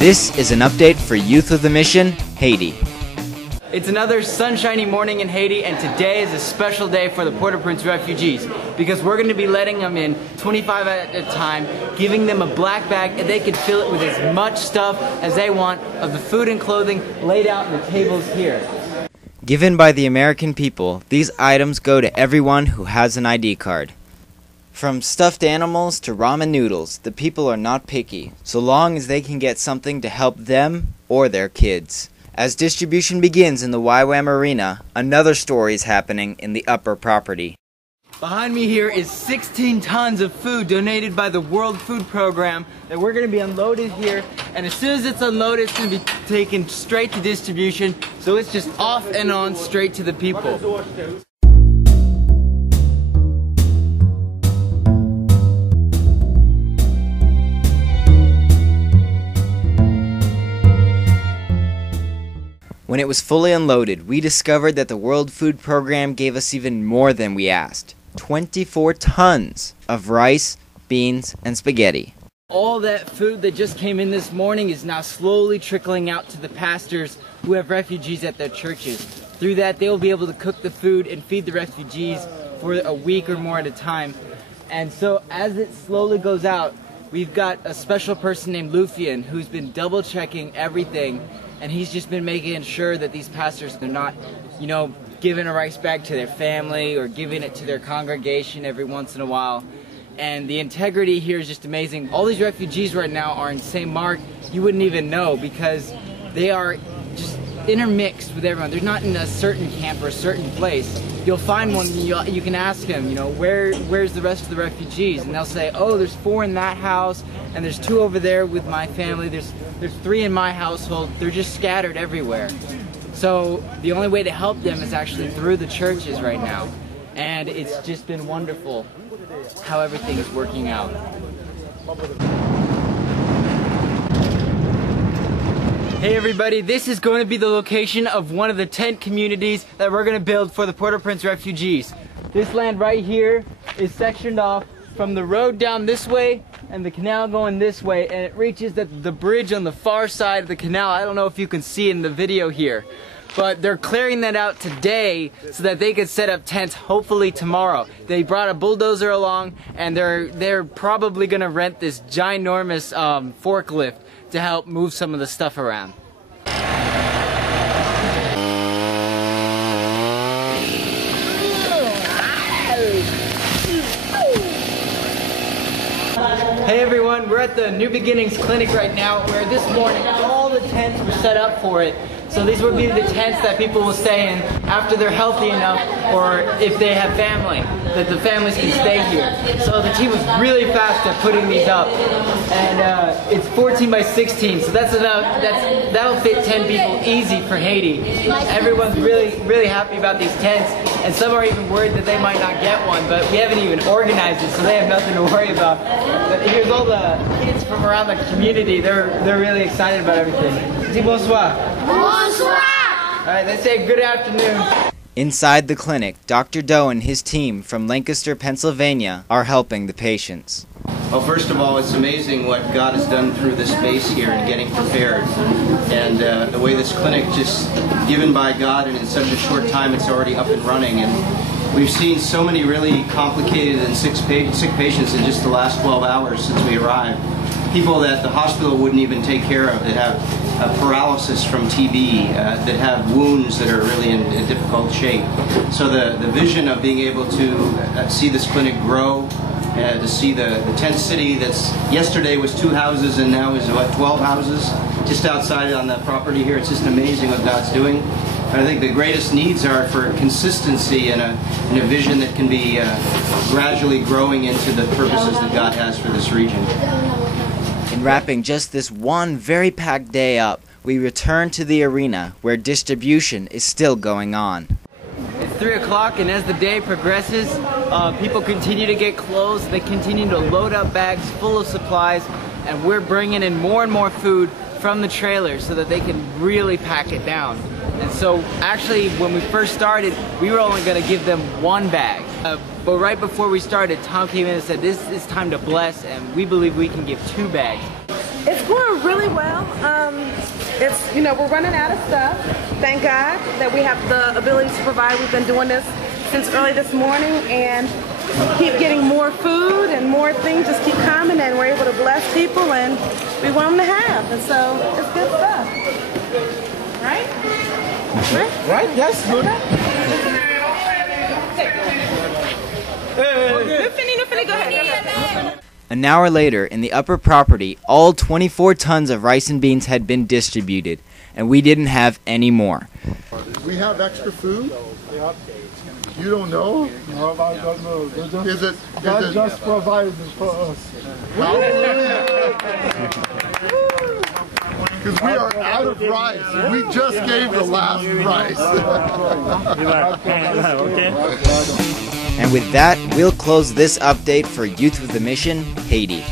This is an update for Youth with a Mission, Haiti. It's another sunshiny morning in Haiti, and today is a special day for the Port-au-Prince refugees because we're going to be letting them in 25 at a time, giving them a black bag, and they can fill it with as much stuff as they want of the food and clothing laid out on the tables here. Given by the American people, these items go to everyone who has an ID card. From stuffed animals to ramen noodles, the people are not picky, so long as they can get something to help them or their kids. As distribution begins in the YWAM arena, another story is happening in the upper property. Behind me here is 16 tons of food donated by the World Food Program that we're going to be unloaded here, and as soon as it's unloaded it's going to be taken straight to distribution, so it's just off and on straight to the people. When it was fully unloaded, we discovered that the World Food Program gave us even more than we asked. 24 tons of rice, beans, and spaghetti. All that food that just came in this morning is now slowly trickling out to the pastors who have refugees at their churches. Through that, they will be able to cook the food and feed the refugees for a week or more at a time. And so as it slowly goes out, we've got a special person named Lufian who's been double checking everything, and he's just been making sure that these pastors are not, giving a rice bag to their family or giving it to their congregation every once in a while. And the integrity here is just amazing. All these refugees right now are in St. Mark. You wouldn't even know because they are just intermixed with everyone. They're not in a certain camp or a certain place. You'll find one, you can ask them, where's the rest of the refugees? And they'll say, oh, there's 4 in that house, and there's 2 over there with my family, there's 3 in my household. They're just scattered everywhere. So the only way to help them is actually through the churches right now. And it's just been wonderful how everything is working out. Hey everybody, this is going to be the location of one of the tent communities that we're going to build for the Port-au-Prince refugees. This land right here is sectioned off from the road down this way and the canal going this way, and it reaches the bridge on the far side of the canal. I don't know if you can see in the video here, but they're clearing that out today so that they could set up tents hopefully tomorrow. They brought a bulldozer along, and they're probably going to rent this ginormous forklift to help move some of the stuff around. Hey everyone, we're at the New Beginnings Clinic right now, where this morning all the tents were set up for it. So these would be the tents that people will stay in after they're healthy enough, or if they have family, that the families can stay here. So the team was really fast at putting these up, and it's 14 by 16, so that'll fit 10 people easy for Haiti. Everyone's really happy about these tents, and some are even worried that they might not get one, but we haven't even organized it, so they have nothing to worry about. But here's all the kids from around the community. They're really excited about everything. Dis bonsoir. Bonsoir! Alright, let's say good afternoon. Inside the clinic, Dr. Doe and his team from Lancaster, Pennsylvania are helping the patients. Well, first of all, it's amazing what God has done through this space here and getting prepared. And the way this clinic, just given by God, and in such a short time it's already up and running. And we've seen so many really complicated and sick patients in just the last 12 hours since we arrived. People that the hospital wouldn't even take care of, that have paralysis from TB, that have wounds that are really in difficult shape. So the vision of being able to see this clinic grow, to see the tent city that's yesterday was 2 houses and now is what, 12 houses just outside on the property here. It's just amazing what God's doing. And I think the greatest needs are for consistency and a vision that can be gradually growing into the purposes that God has for this region. In wrapping just this one very packed day up, we return to the arena where distribution is still going on. It's 3 o'clock, and as the day progresses, people continue to get clothes. They continue to load up bags full of supplies, and we're bringing in more and more food from the trailers so that they can really pack it down. And so actually when we first started, we were only going to give them 1 bag. But right before we started, Tom came in and said, this is time to bless, and we believe we can give 2 bags. It's going really well. it's, you know, we're running out of stuff. Thank God that we have the ability to provide. We've been doing this since early this morning and keep getting more food and more things just keep coming, and we're able to bless people and we want them to have. And so it's good stuff. Right? Right? Yes, good. Go ahead. An hour later, in the upper property, all 24 tons of rice and beans had been distributed, and we didn't have any more. We have extra food? You don't know? No, I don't know. Is it God just provided for us. Because we are out of rice. We just gave the last rice. And with that, we'll close this update for Youth with a Mission, Haiti.